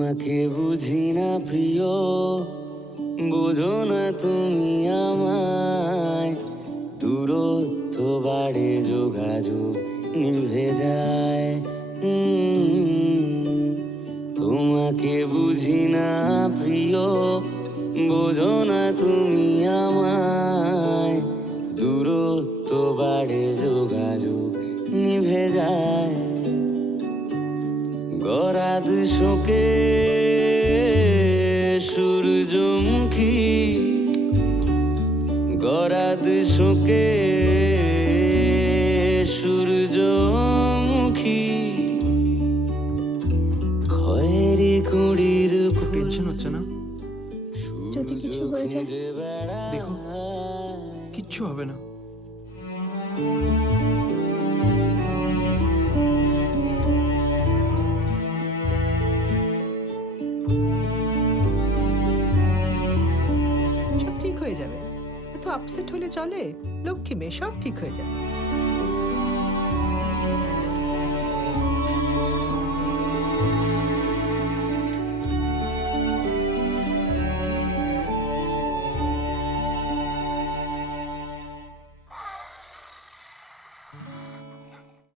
তোমাকে বুঝি না প্রিয়, বোঝো না তুমি আমায়। দূরত্ব বাড়ে, যোগাযোগ নিভে যায়। তোমাকে বুঝি না প্রিয়, বোঝো না তুমি আমায়। দূরত্ব বাড়ে, যোগাযোগ নিভে যায়। গরাদ শোকে সূর্যমুখী, গরাদ শোকে সূর্যমুখী। খয়েরি কুড়ির টেনশন হচ্ছে না? যদি কিছু হয়ে যায়? দেখো, কিচ্ছু হবে না। সব ঠিক হয়ে যাবে। এত আপসেট হলে চলে? লক্ষ্মী মেয়ে, সব ঠিক হয়ে যাবে।